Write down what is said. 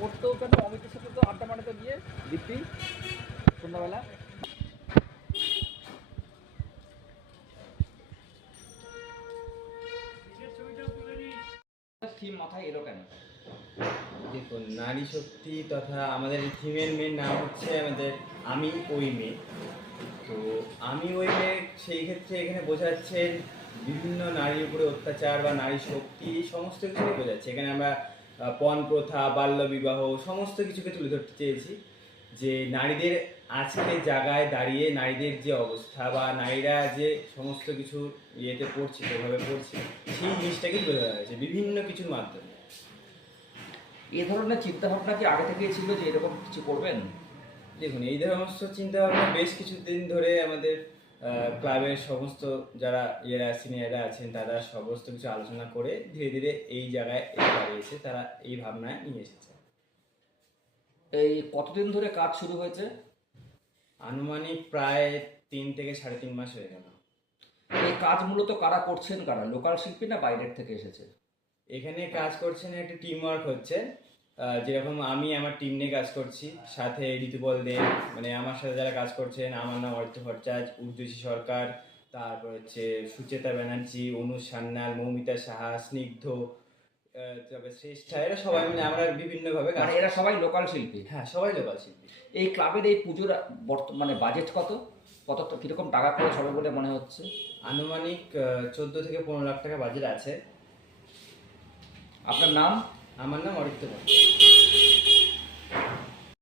পড়তো কেন অমিতের সাথে তো আড্ডা মারাতে গিয়ে দীপ্তি সন্ধ্যাবেলা থিম মাথায় এলো কেন? দেখুন, নারী শক্তি তথা আমাদের থিমের মেন নাম হচ্ছে আমাদের আমি ওই মেয়ে। তো আমি ওই মেয়ে সেই ক্ষেত্রে এখানে বোঝাচ্ছে বিভিন্ন নারীর উপরে অত্যাচার বা নারী শক্তি সমস্ত কিছুই বোঝাচ্ছে। এখানে আমরা পণ প্রথা, বাল্য বিবাহ সমস্ত কিছুকে তুলে ধরতে চেয়েছি যে নারীদের আজকে জায়গায় দাঁড়িয়ে নারীদের যে অবস্থা বা নারীরা যে সমস্ত কিছু ইয়েতে পড়ছে, যেভাবে পড়ছে সেই জিনিসটাকেই বোঝা হয়েছে বিভিন্ন কিছুর মাধ্যমে। এ ধরনের চিন্তাভাবনা কি আগে থেকেই ছিল যে এরকম কিছু করবেন? দেখুন, এই সমস্ত চিন্তাভাবনা বেশ কিছুদিন ধরে আমাদের ক্লাবের সমস্ত যারা সিনিয়ররা আছেন তারা সমস্ত কিছু আলোচনা করে ধীরে ধীরে এই জায়গায় দাঁড়িয়েছে, তারা এই ভাবনায় নিয়ে এসেছে। এই কতদিন ধরে কাজ শুরু হয়েছে? আনুমানিক প্রায় 3 থেকে 3.5 মাস হয়ে গেল। এই কাজ মূলত কারা করছেন? কারা লোকাল শিল্পী না বাইরের থেকে এসেছে? এখানে কাজ করছেন, একটা টিম ওয়ার্ক হচ্ছে। যেরকম আমি আমার টিম নিয়ে কাজ করছি, সাথে ঋতুপল দে, মানে আমার সাথে যারা কাজ করছেন, আমার নাম অরিত্র ভট্টাচার্য, উর্জশী সরকার, তারপর হচ্ছে সুচেতা ব্যানার্জি, অনুজ সান্যাল, মৌমিতা সাহা, স্নিগ্ধ, তবে শ্রেষ্ঠা, এরা সবাই মিলে আমরা বিভিন্নভাবে কাজ। এরা সবাই লোকাল শিল্পী? হ্যাঁ, সবাই লোকাল শিল্পী। এই ক্লাবের এই পুজোর মানে বাজেট কত কত কীরকম টাকা খরচ হবে বলে মনে হচ্ছে? আনুমানিক 14 থেকে 15 লাখ টাকা বাজেট আছে। আপনার নাম? আমার নাম অরিত্র ভট্টাচার্য।